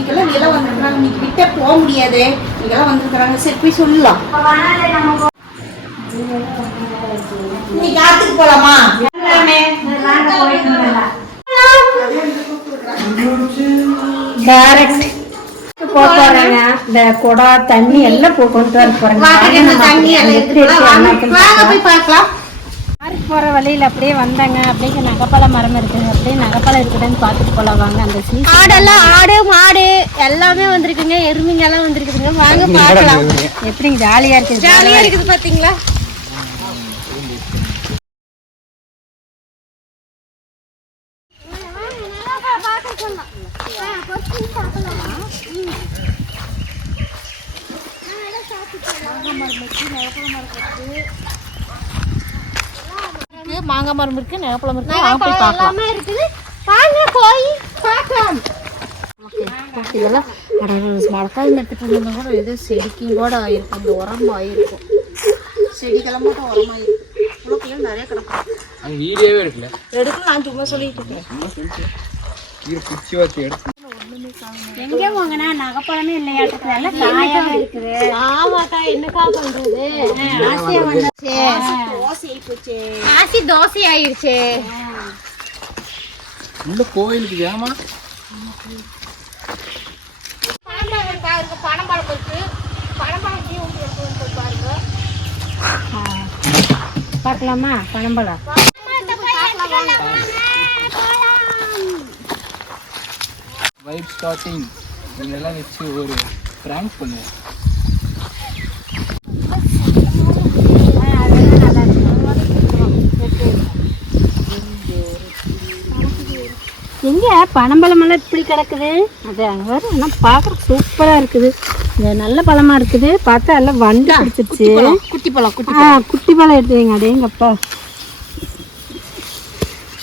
இன்னைக்கெல்லாம் நிலம் வந்துருக்குறாங்க, இன்னைக்கு விட்டே போக முடியாது, இன்னைக்கெல்லாம் வந்துருக்குறாங்க. சரி போய் சொல்லலாம். இன்னைக்கு ஆத்துக்கு போலாமா? டைரக்ட் போறாங்க. இந்த குடா தண்ணி எல்லாம் கொண்டு வர போறாங்க. தண்ணி போய் பார்க்கலாம். ஆறுக்கு போற வழியில அப்படியே வந்தாங்க. அப்படியே நகப்பழ மரம் இருக்குது. அப்படியே நகப்பழம் இருக்குதுன்னு பார்த்துட்டு போலாம் வாங்க. அந்த ஆடெல்லாம் ஆடு மாடு எல்லாமே வந்திருக்குங்க. எருமைங்க எல்லாம் வந்திருக்குதுங்க. வாங்க பார்க்கலாம். எப்படி ஜாலியா இருக்குது. ஜாலியா இருக்குது பாத்தீங்களா? மாங்காய் மரம் இருக்கு, நகப்பழம் இருக்கு, எல்லாமே இருக்குது. வாங்க போய் பார்க்கலாம். இதெல்லாம் மழக்கால் நட்டுட்டு இருந்தா கூட எது செடிக்கும் கூட ஆயிருக்கும். இந்த உரம் ஆயிருக்கும். செடிக்கெல்லாம் மட்டும் உரமாயிருக்கும். உனக்கு நிறைய கிடக்கும். அங்க வீடியோவே இருக்குல்ல, எடுக்கணும். நான் சும்மா சொல்லிட்டு இருக்கேன். எங்க போங்கண்ணா நகைப்பழமே இல்லையாட்டுக்கு எல்லாம் காயாவே இருக்குது. ஆமாக்கா என்னக்கா பண்றது? ஆசையா வந்துச்சு. ஆசி தோசை ஆயிடுச்சு. உள்ள கோயிலுக்கு ஏமா பனம்பழம் இருக்கு. பனம்பழம் பாருங்க. பார்க்கலாமா பனம்பழம்? வைப் ஸ்டார்டிங் இதெல்லாம் வச்சு ஒரு பிராங்க் பண்ணுவோம். எங்க பனம்பழம் எல்லாம் இப்படி கிடக்குது. அது அங்கே வர ஆனால் பார்க்குறக்கு சூப்பராக இருக்குது. இந்த நல்ல பழமா இருக்குது. பார்த்தா எல்லாம் வண்டு பிடிச்சிருச்சு. குட்டி பழம் குட்டி பழம் எடுத்துவீங்க. அடேங்கப்பா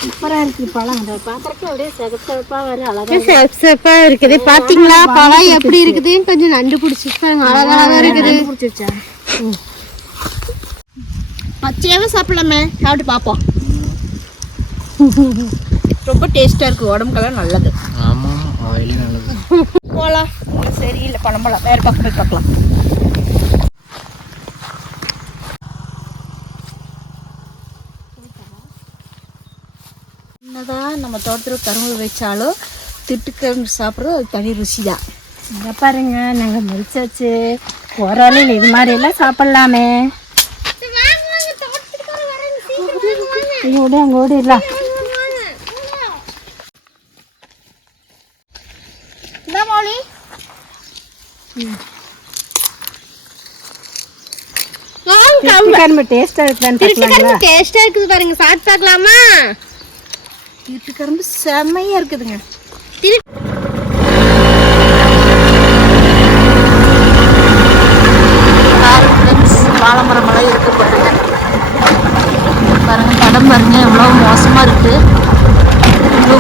சூப்பராக இருக்குது பழம். அதை பார்க்குறக்கு அப்படியே சிகப்பா வர அழகா சிவப்பா இருக்குது. பாத்தீங்களா பழம் எப்படி இருக்குது? கொஞ்சம் நண்டு பிடிச்சிருச்சு. அழகழகா இருக்குது. பிடிச்சிருச்சா? பச்சையாவே சாப்பிடலாமே. சாப்பிட்டு பார்ப்போம். ரொம்ப டேஸ்டா இருக்கு. உடம்புக்கெல்லாம் நல்லது. ஆமா ஆயிலே நல்லது. போலாம். சரியில்லை பழம்பழம். வேற பக்கம் போய் பார்க்கலாம். என்னதான் நம்ம தோட்டத்தில் கரும்பு வச்சாலும் திட்டுக்கரும்பு சாப்பிட்றது அது தனி ருசி தான். இங்கே பாருங்க, நாங்கள் முடிச்சாச்சு. போகிற வழியில் இது மாதிரி எல்லாம் சாப்பிட்லாமே. ஓடு அங்கே ஓடிடலாம். கரும்பு டேஸ்டா இருக்குதான்னு டேஸ்டா இருக்குது பாருங்க. சாப்பிட்டு பார்க்கலாமா? திட்டு கரும்பு செம்மையா இருக்குதுங்க. வாழைமரம் எல்லாம் இருக்கப்பட்டுங்க. பாருங்க தடம் பாருங்க எவ்வளோ மோசமா இருக்கு.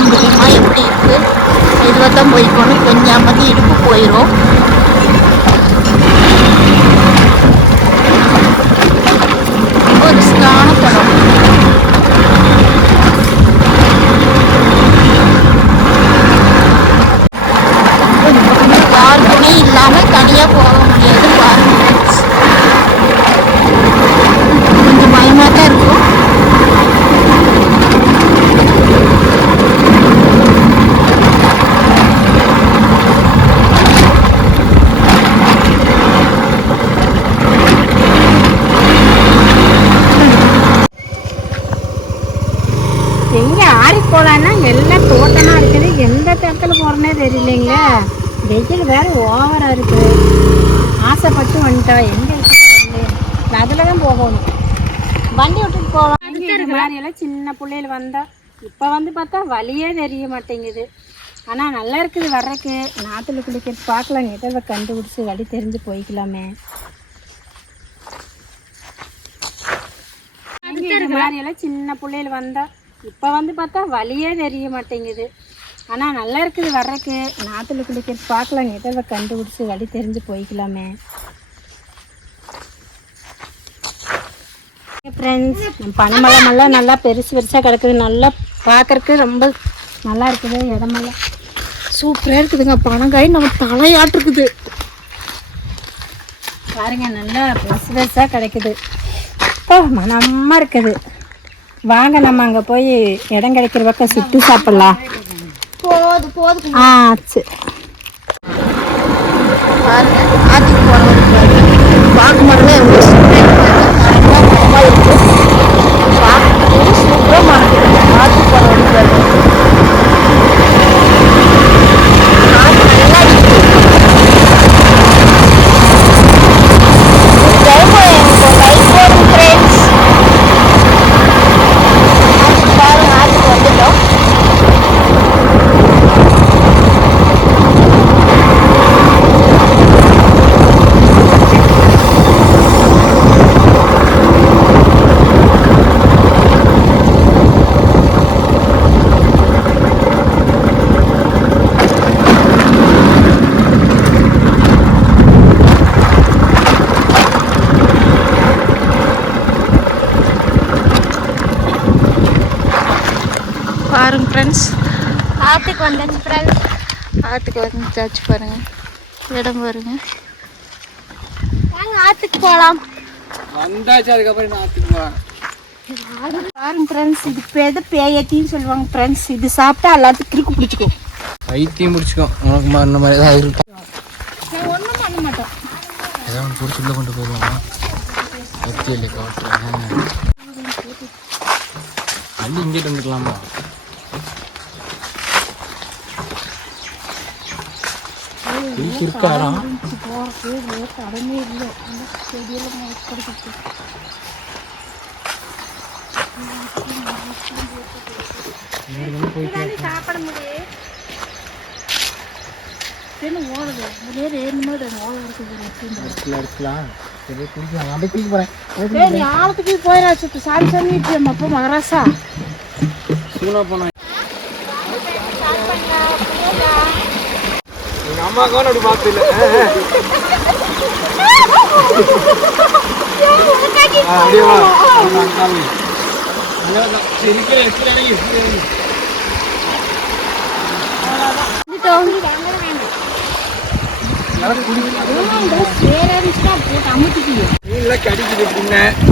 முடியுமா எப்படி இருக்கு? இதுல தான் போய்க்கணும். கொஞ்சம் மதி இடுப்பு போயிடும். ரொம்ப ரிஸ்கான படம். யார் துணை இல்லாம தனியா போக முடியாது. பாருங்க கொஞ்சம் பயமா தான் இருக்கும். எங்கே ஆறி போகலான்னா எல்லாம் தோட்டமாக இருக்குது. எந்த இடத்துல போகிறோன்னே தெரியலைங்களா. வெயில் வேறு ஓவராக இருக்குது. ஆசைப்பட்டு வந்துட்டோம். எங்கே இருக்குது அதில் தான் போகணும். வண்டி விட்டுட்டு போகலாம். இந்த மாதிரியெல்லாம் சின்ன பிள்ளைகள் வந்தால் இப்போ வந்து பார்த்தா வழியே தெரிய மாட்டேங்குது. ஆனால் நல்லா இருக்குது வர்றதுக்கு. நாற்றுல குளிக்கிறது பார்க்கலாங்க. எதை கண்டுபிடிச்சி வழி தெரிஞ்சு போய்க்கலாமே. இந்த மாதிரியெல்லாம் சின்ன பிள்ளைகள் வந்தால் இப்போ வந்து பார்த்தா வழியே தெரிய மாட்டேங்குது. ஆனால் நல்லா இருக்குது வர்றதுக்கு. நாற்றுல குளிக்கிறது பார்க்கலாங்க. எதை கண்டுபிடிச்சி வழி தெரிஞ்சு போய்க்கலாமே. ஃப்ரெண்ட்ஸ், நம்ம பனைமரமெல்லாம் நல்லா பெருசு பெருசாக கிடக்குது. நல்லா பார்க்குறக்கு ரொம்ப நல்லா இருக்குது. இடமெல்லாம் சூப்பராக இருக்குதுங்க. பனங்காய் நம்ம தலையாட்டிருக்குது பாருங்க, நல்லா ஃப்ரெஷ்ஷாக கிடைக்குது. மனமாக இருக்குது. வாங்க நம்ம அங்கே போய் இடம் கிடைக்கிற பக்கம் சுட்டு சாப்பிட்லாம். போதும். சரி. பாருங்க, ஆற்றுக்கு போகிறவங்க பார்க்கும்போதே ரொம்ப சூப்பராக இருக்குது. பார்க்கும்போது சூப்பராக மறக்குது. ஆற்றுக்கு போகிறவங்க பாருங்க ஃப்ரெண்ட்ஸ், ஆற்றுக்கு வந்தாச்சு ஃப்ரெண்ட்ஸ். ஆற்றுக்கு வந்துச்சாச்சு. பாருங்க இடம் பாருங்க. வாங்க ஆற்றுக்கு போகலாம். வந்தாச்சு. அதுக்கப்புறம் நான் ஆற்றுக்கு போகிறேன். பாருங்க ஃப்ரெண்ட்ஸ், இது பேர் பேயத்தின்னு சொல்லுவாங்க ஃப்ரெண்ட்ஸ். இது சாப்பிட்டா எல்லாத்துக்கும் கிறுக்கு பிடிச்சிக்கும். வைத்தியம் பிடிச்சிக்கும். உனக்கு இந்த மாதிரி தான் இருக்கும். நான் ஒன்றும் பண்ண மாட்டோம். ஏதாவது ஒன்று பிடிச்சி உள்ள கொண்டு போயிடலாமா? கத்தியில் காட்டுறேன். அள்ளி இங்கிட்டு வந்துக்கலாமா? இருக்காரா? கடமே இல்லை. செடியெல்லாம் சாப்பிட முடியும். ஓடுது எடுக்கலாம். சரி, குடிக்கலாம். அப்படியே குடிக்க போகிறேன். ஆழத்துக்கு போயிடாச்சு. சாமி சாமிட்டு நம்ம அப்பா மகராசா சூனா போனேன். எங்கள் அம்மாவுக்கான அப்படி பார்த்து இல்லை. அப்படியே வா. சரி,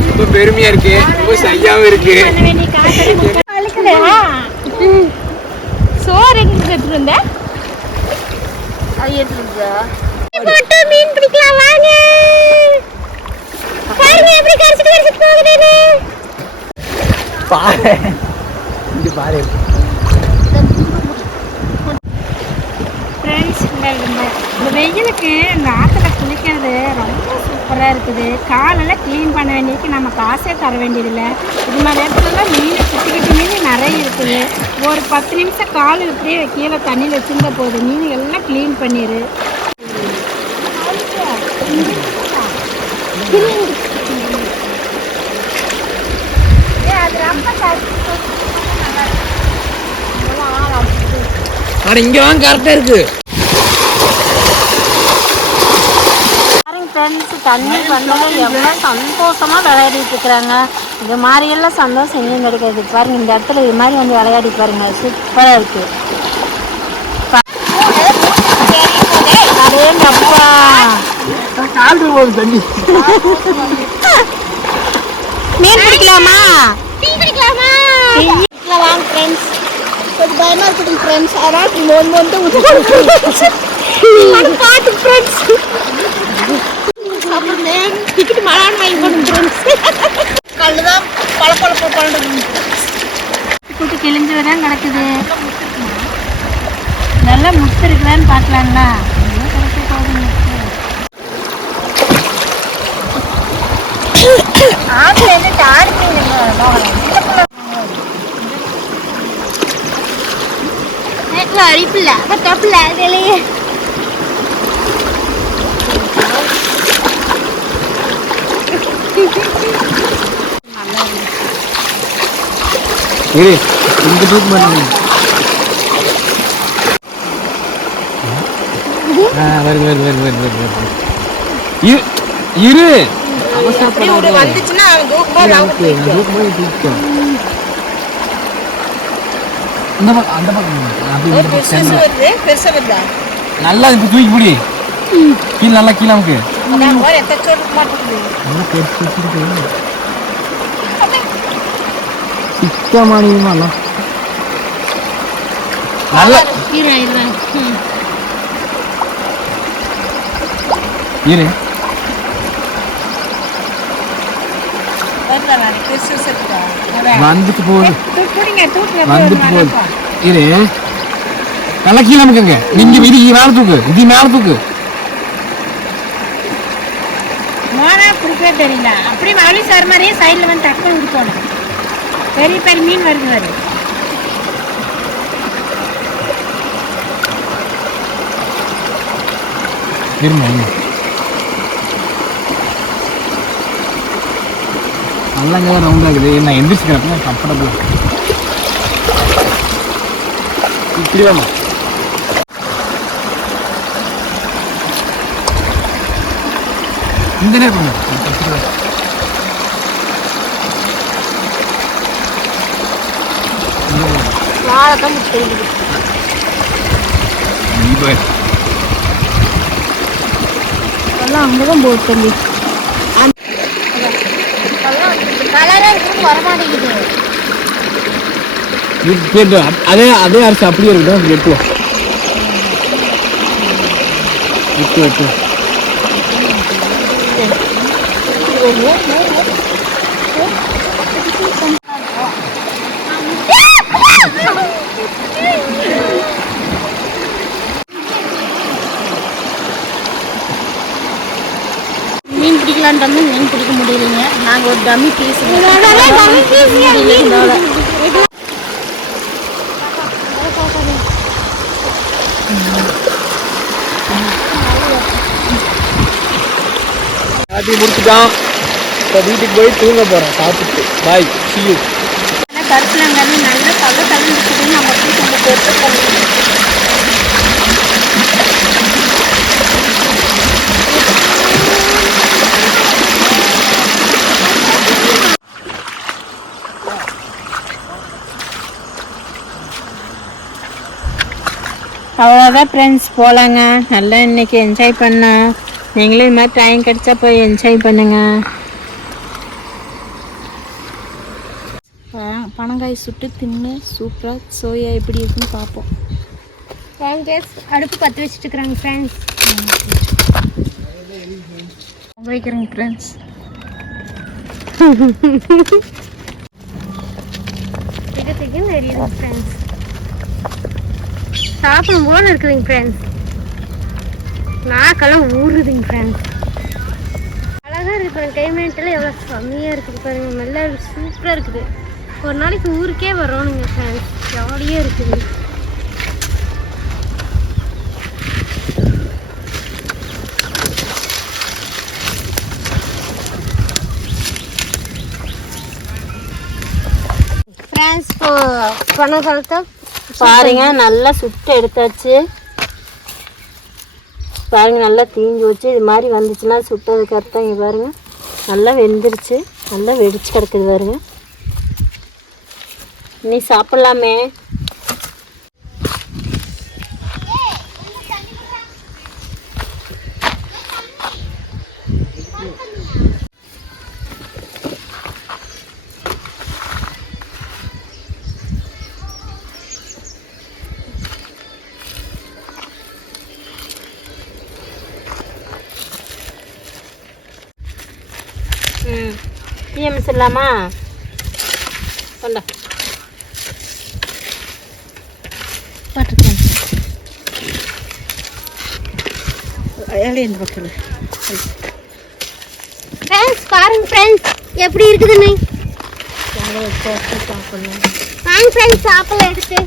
ரொம்ப பெருமையா இருக்கு. ரொம்ப சையாவும் இருக்கு. சோறு எங்க எடுத்துட்டு வந்த? மீன் பிடிக்கலாம் வாங்க. பாருங்க எப்படி கரைச்சிட்டு போகுதுன்னு. பாரு, இங்க பாரு. ஃப்ரெண்ட்ஸ், இந்த வெயிலுக்கு இந்த ஆற்றுல குளிக்கிறது ரொம்ப சூப்பராக இருக்குது. காலையில் க்ளீன் பண்ண வேண்டியதுக்கு நம்ம காசே தர வேண்டியதில்லை. இது மாதிரி இடத்துலலாம் மீன் சுற்றிக்கிட்டு மீன் நிறைய இருக்குது. ஒரு 10 நிமிஷம் கால் இப்படியே கீழே தண்ணியில் வச்சுருந்தா போதும், மீன் எல்லாம் க்ளீன் பண்ணிடு. அது ரொம்ப இங்க வாங்க, கரெக்டா இருக்கு. ஃப்ரெண்ட்ஸ், தண்ணி வந்தாலும் எவ்வளோ சந்தோஷமாக விளையாடிட்டு இருக்கிறாங்க. இது மாதிரியெல்லாம் சந்தோஷம் எங்கேயும் கிடைக்காது. பாருங்கள், இந்த இடத்துல இது மாதிரி வந்து விளையாடி பாருங்க, சூப்பராக இருக்குது. அப்பா தண்ணி மீன் பிடிக்கலாமா? வாங்க ஃப்ரெண்ட்ஸ். கொஞ்சம் பயமா இருக்குது ஃப்ரெண்ட்ஸ். அதான் பாட்டு ஃப்ரெண்ட்ஸ். டிக்கெட் மலான்னு வாங்கி போகணும் ஃப்ரெண்ட்ஸ். கல் தான் பழப்பழப்பு பண்ணுறது. கூட்டு கிழிஞ்சு தான் கிடக்குது. நல்லா முத்து இருக்குதான்னு பார்க்கலாங்களா? ஆற்றுல என்ன தாடுங்க அழிப்பில்ல தப்பில்ல வெளியே. இந்த தூக்கு மாதிரி இரு வந்துச்சுன்னா. இந்த பக்கம் அந்த பக்கம் அப்படி இந்த பக்கம் center. வருது பெருசா வருதா நல்லா இப்போ தூக்கி பிடி கீழே நல்லா கீழே நமக்கு அதான் ஒரு எத்தச்சோடு மாட்டேங்குது நல்லா பெருசு வச்சுருக்கு சிக்கமானியமா நல்லா இரு வந்துட்டு போகுது வந்துட்டு போகுது இரு நல்லா கீழே நமக்குங்க நீங்க இது மேல தூக்கு இது மேல தூக்கு மோனா பிடிக்கவே தெரியல அப்படியே மௌலி சார் மாதிரியே சைடில் வந்து டக்குன்னு விடுக்கணும் பெரிய பெரிய மீன் வருது வரு இருங்க நல்லாங்க ரவுண்ட் ஆகுது நான் எந்திரிச்சுக்கிறப்ப கம்ஃபர்டபுள் இப்படி வேணும் இந்த நேரம் வாழைத்தான் தெரியுது எல்லாம் அங்கதான் போகுது தம்பி கலரா இருக்கும் வரமாட்டேங்குது அதே அதே அரிசி அப்படியே இருக்கட்டும் எட்டுவோம் எட்டு மீன் பிடிக்கலான்ட்டு மீன் பிடிக்க முடியலைங்க நாங்கள் ஒரு டம்மி பீஸ் பாட்டி முடிச்சுட்டான் இப்போ வீட்டுக்கு போய் தூங்க போகிறேன் சாப்பிட்டு பாய் சியூ கருப்புலங்கானு நல்லா கலந்துச்சுன்னு நம்ம போய் நம்ம போட்டு அவ்வளோதான் ஃப்ரெண்ட்ஸ் போகலாங்க நல்லா இன்னைக்கு என்ஜாய் பண்ணோம் நீங்களும் இது மாதிரி டைம் கிடச்சா போய் என்ஜாய் பண்ணுங்க பனங்காய் சுட்டு தின்னு சூப்பராக சோயா எப்படி இருக்குன்னு பார்ப்போம் அடுப்பு பற்ற வச்சுட்டு இருக்கிறாங்க ஃப்ரெண்ட்ஸ் வைக்கிறேங்க ஃப்ரெண்ட்ஸ் தெரியுது ஃப்ரெண்ட்ஸ் சாப்பிடும் போல இருக்குதுங்க ஃப்ரெண்ட்ஸ் நாக்கெல்லாம் ஊறுதுங்க ஃப்ரெண்ட்ஸ் அழகாக இருக்குது பாருங்க கிளைமேட்டில் எவ்வளோ செம்மையாக இருக்குது பாருங்க நல்லா சூப்பராக இருக்குது ஒரு நாளைக்கு ஊருக்கே வரோனுங்க ஃப்ரெண்ட்ஸ் ஜாலியாக இருக்குது ஃப்ரெண்ட்ஸ் பனங்காலத்தை பாருங்க நல்லா சுட்டு எடுத்தாச்சு பாருங்க நல்லா தீஞ்சு வச்சு இது மாதிரி வந்துச்சுன்னா சுட்டதுக்கு அர்த்தம் இங்கே பாருங்க நல்லா வெந்துருச்சு நல்லா வெடிச்சு கிடக்குது பாருங்க நீ சாப்பிட்லாமே டீஎம் சொல்லலாமா சொல்ல ஃப்ரெண்ட்ஸ் பாருங்க ஃப்ரெண்ட்ஸ் எப்படி இருக்குதுன்னு வாங்க ஃப்ரெண்ட்ஸ் சாப்பிடலாம் எடுத்து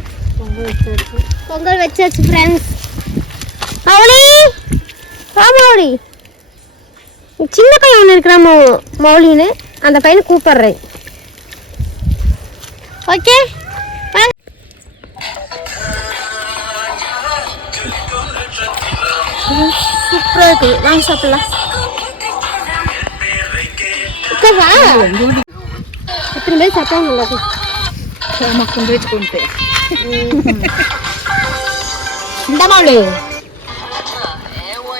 பொங்கல் வச்சாச்சு ஃப்ரெண்ட்ஸ் மௌலி மௌலி சின்ன பையன் ஒன்று இருக்கிறான் மௌலின்னு அந்த பையனை கூப்பிட்றேன் ஓகே சூப்பராக இருக்குது வாங்க சாப்பிடலாம் எத்தனை பேர் சாப்பிட்டா நல்லா ஆமாம் கொண்டு வச்சுக்கோன்ட்டு இந்த மாடு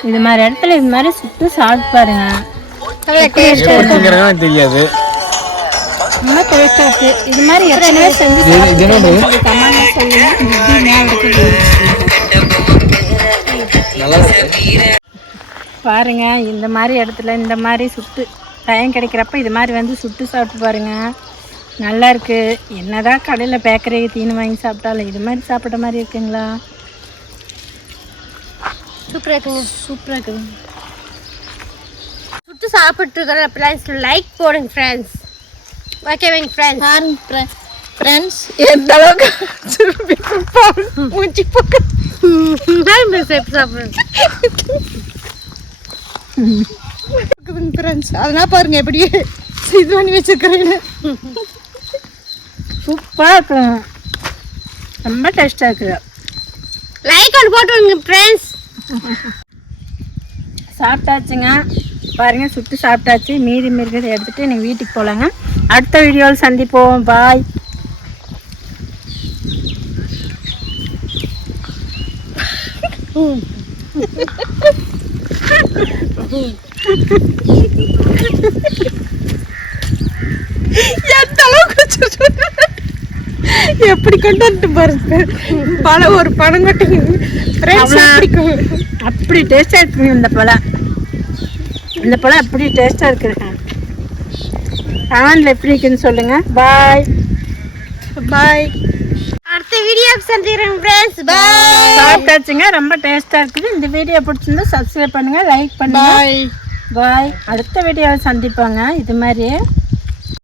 இது மாதிரி இடத்துல இது மாதிரி சுட்டு சாப்பிட்டு பாருங்க. தெரியாது. ரொம்ப டேஸ்டா இருக்கு. இது மாதிரி எத்தனை செஞ்சு பாருங்க. இந்த மாதிரி இடத்துல இந்த மாதிரி சுட்டு டைம் கிடைக்கிறப்ப இது மாதிரி வந்து சுட்டு சாப்பிட்டு பாருங்க. நல்லா இருக்கு. என்னதான் கடையில் பேக்கரி தீனி வாங்கி சாப்பிட்டாலும் இது மாதிரி சாப்பிட்ட மாதிரி இருக்குங்களா? சூப்பராக இருக்குங்க. சூப்பராக இருக்குது. சுட்டு சாப்பிட்டு இருக்கிற ஃப்ரெண்ட்ஸ் லைக் போடுங்க ஃப்ரெண்ட்ஸ். ஓகேங்க ஃப்ரெண்ட்ஸ். பாருங்க ஃப்ரெண்ட்ஸ் எந்த அளவுக்கு மூஞ்சி சாப்பிட்றேன் ஃப்ரெண்ட்ஸ். அதெல்லாம் பாருங்க எப்படி இது பண்ணி வச்சிருக்கிறேன்னு. சூப்பராக இருக்குங்க. ரொம்ப டேஸ்ட்டாக இருக்குது. லைக் ஒன்று போட்டுருங்க ஃப்ரெண்ட்ஸ். சாப்பிட்டாச்சுங்க. பாருங்கள் சுட்டு சாப்பிட்டாச்சு. மீதி இருக்கிறத எடுத்துகிட்டு நீங்கள் வீட்டுக்கு போகலாங்க. அடுத்த வீடியோவில் சந்திப்போம். பாய். எந்த அளவுக்கு எப்படி கொண்டு பாருங்க. ஒரு பழம் கட்டிங்க அப்படி டேஸ்டாக இருக்குங்க இந்த பழம். இந்த பழம் அப்படி டேஸ்டாக இருக்குதுங்க. கமெண்ட்ல எப்படி இருக்குன்னு சொல்லுங்கள். பாய் பாய். அடுத்த வீடியோ சந்திக்கிறேன் ஃப்ரெண்ட்ஸ். பாய். சாப்பிட்டாச்சுங்க. ரொம்ப டேஸ்ட்டாக இருக்குது. இந்த வீடியோ பிடிச்சிருந்தா சப்ஸ்கிரைப் பண்ணுங்கள், லைக் பண்ணுங்கள். பாய். அடுத்த வீடியோவில் சந்திப்பாங்க இது மாதிரி.